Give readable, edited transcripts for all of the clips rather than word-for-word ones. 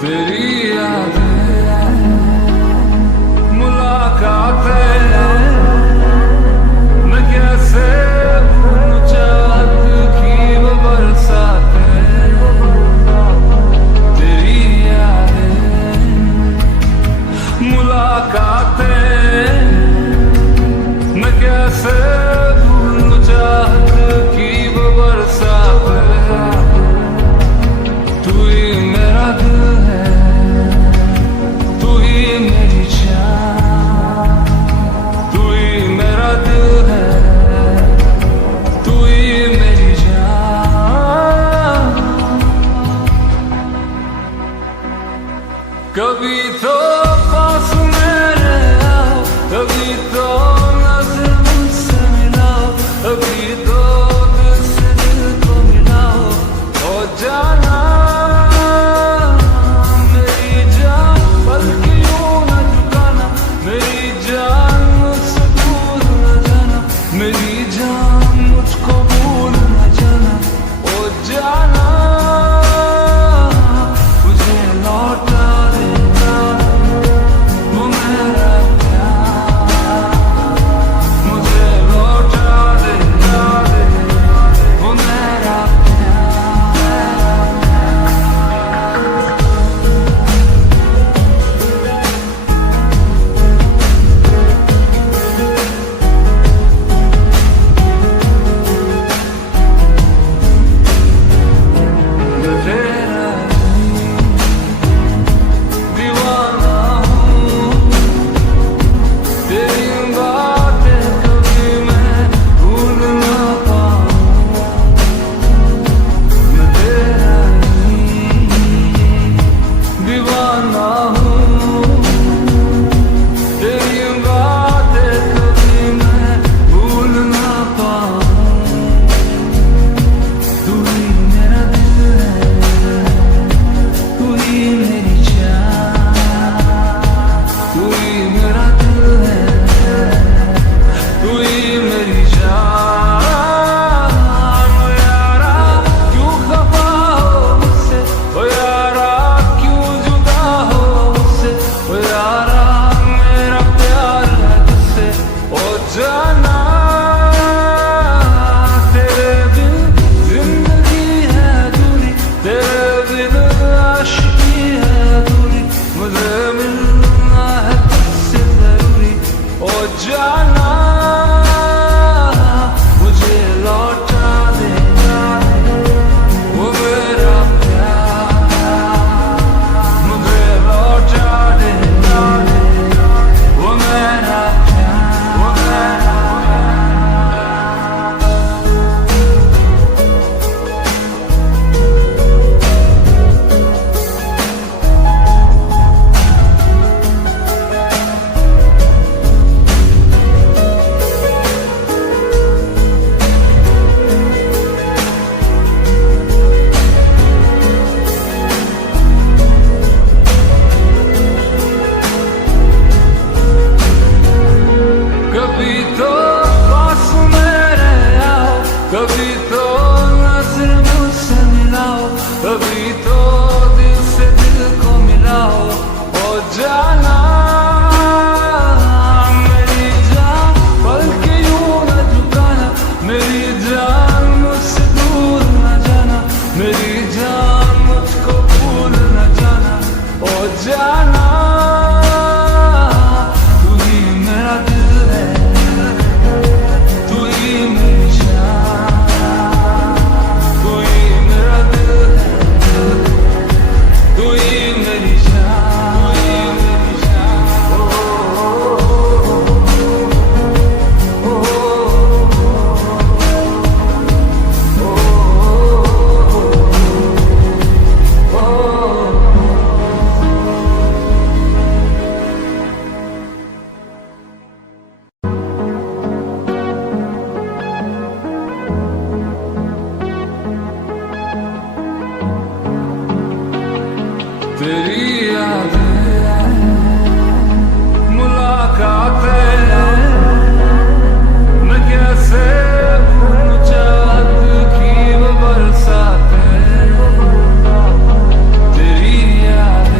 तेरी यादें मुलाकातें मैं कैसे भूलूं चाहत की वो बरसातें। तेरी यादें मुलाकातें मैं कैसे भूलूं चाहत की वो बरसातें। तू ही मेरा दिल है, तू ही मेरी जान, तू ही मेरा दिल है, तू ही मेरी जान। कभी तो पास मेरे आओ, कभी तो नजर मुझसे मिलाओ, कभी तो दिल से दिल को मिलाओ। ओ जाना मेरी जान मुझको भूल न जाना। ओ जाना मुझे लौटा देना वो मेरा प्यार, मुझे लौटा देना वो मेरा कभी तो नजर मुझसे मिलाओ, कभी तो दिल से दिल को मिलाओ। ओ जाना मेरी जान पल के यूं न झुकाना, मेरी जान मुझसे दूर न जाना, मेरी जान मुझको भूल न जाना। ओ जाना तू ही मेरा दिल है, तू ही मेरी जान, तू ही मेरा दिल है, तू ही मेरी जान, तू ही मेरी जान। ओ तेरी यादें मुलाकातें मैं कैसे भूलूं चाहत की वो बरसातें। तेरी यादें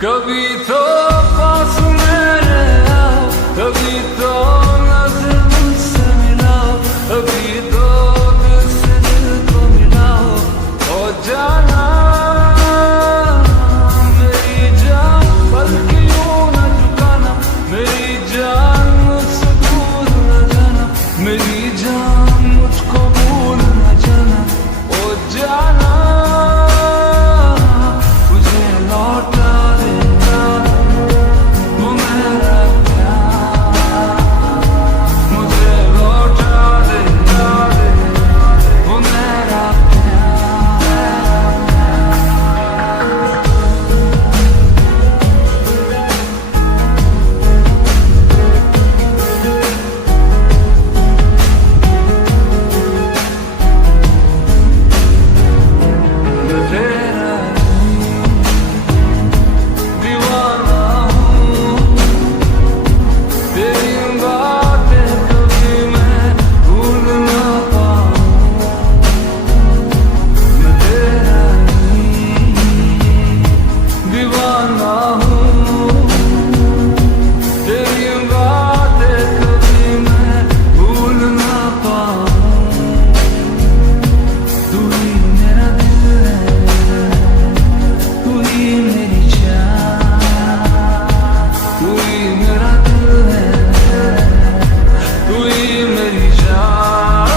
कभी तो पास मेरे आओ, कभी तो नजर मुझसे मिलाओ, कभी तो दिल से दिल को मिलाओ। ओ जाना मेरी जान, बल्कि यूं न झुकाना, मेरी जान मुझसे दूर न जाना, मेरी जान मुझको भूल न जाना। ओ जाना मुझे लौटा देना वो मेरा प्यार, मुझे लौटा देना वो मेरा मैं तेरा दीवाना हूँ, तेरी बातें कभी मैं भूल ना पाऊँ। मैं तेरा दीवाना हूँ, तेरी बातें कभी मैं भूल ना पाऊँ। तू ही मेरा दिल है, तू ही मेरी जान, तू ही मेरा दिल है, तू ही मेरी जान।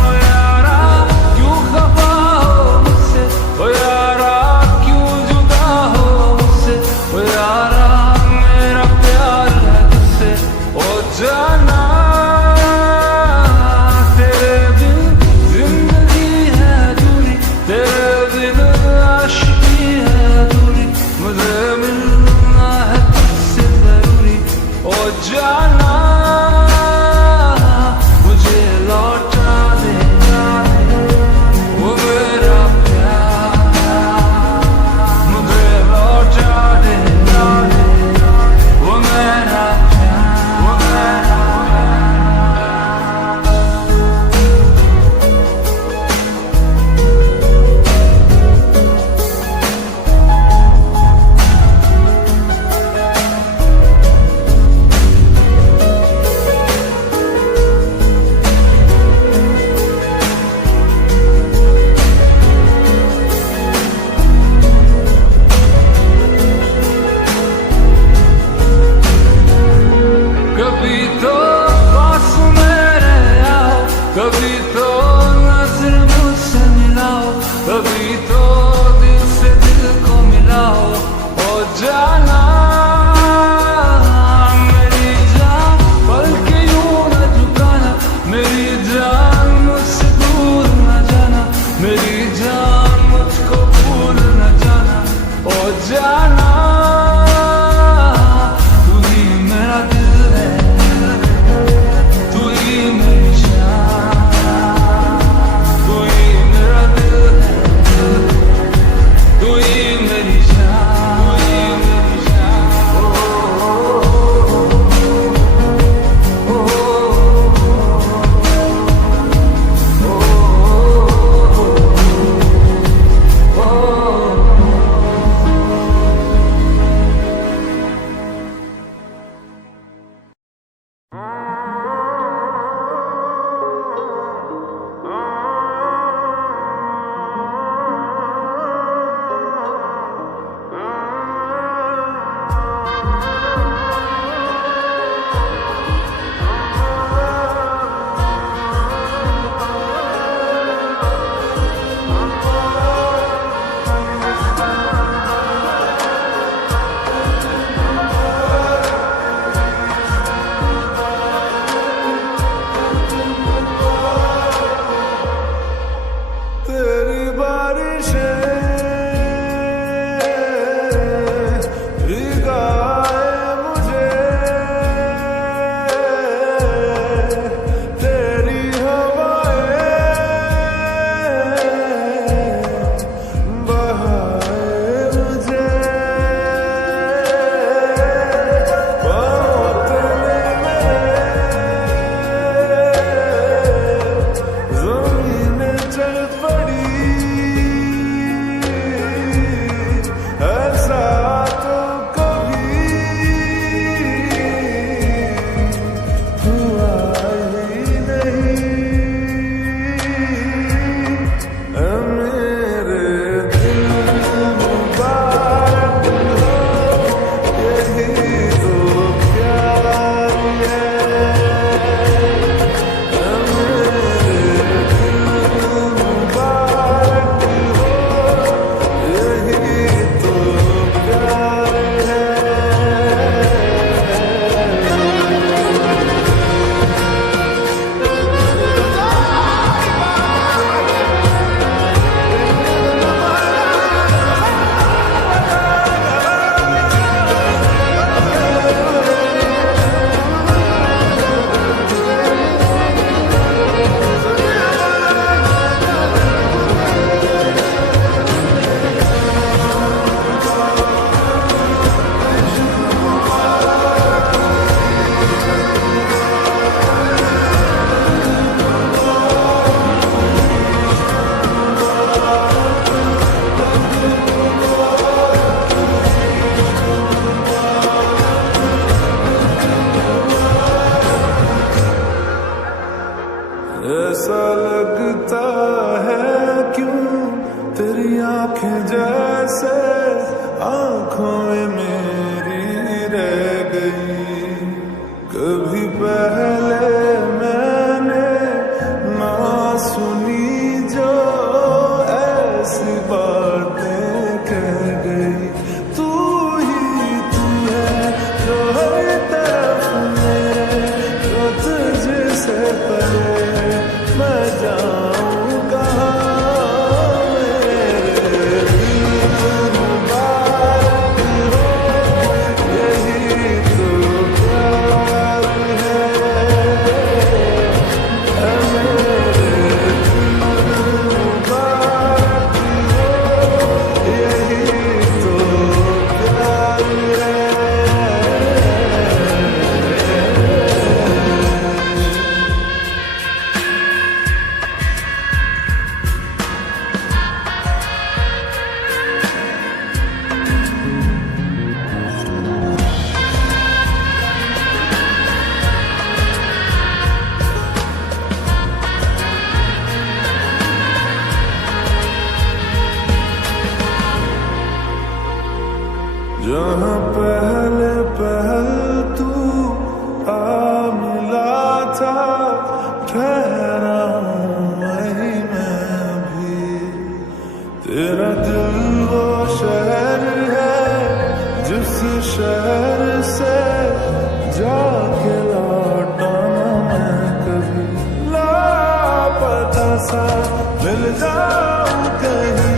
ओ यारा क्यों खफा हो मुझसे, ओ यारा क्यों जुदा हो मुझसे, ओ यारा मेरा प्यार है तुझसे। ओ जाना तेरे बिन जिंदगी है अधूरी, तेरे बिन आशिकी है अधूरी, मुझे मिलना है तुझसे जरूरी। ओ जाना मुझे लौटा देना वो मेरा प्यार, मुझे लौटा देना वो मेरा प्यार, वो मेरा कभी तो पास मेरे आओ, कभी तो नजर मुझसे मिलाओ, कभी तो दिल से दिल को मिलाओ। ओ जाना मेरी जान, बल्कि यूं न झुकाना, मेरी जान मुझसे दूर न जाना, मेरी जान मुझको भूल न जाना। ओ जाना तू ही मेरा दिल है, तू ही मेरी जान, तू ही मेरा दिल है, तू ही मेरी जान, तू ही मेरी जान। ओ ओ ओ ओ आंखें जैसे आंखों में मेरी रह गई। कभी पहले मैंने ना सुनी जो ऐसी बातें कह गई। तू ही तू है जो हर तरफ मेरे, जो तुझसे परे मैं जाऊं कहाँ। जहाँ पहले पहल तू आ मिला था, ठहरा हूँ वहीं मैं भी। तेरा दिल वो शहर है जिस शहर से जाके लौटा मैं कभी। लापता सा मिल जाऊं कहीं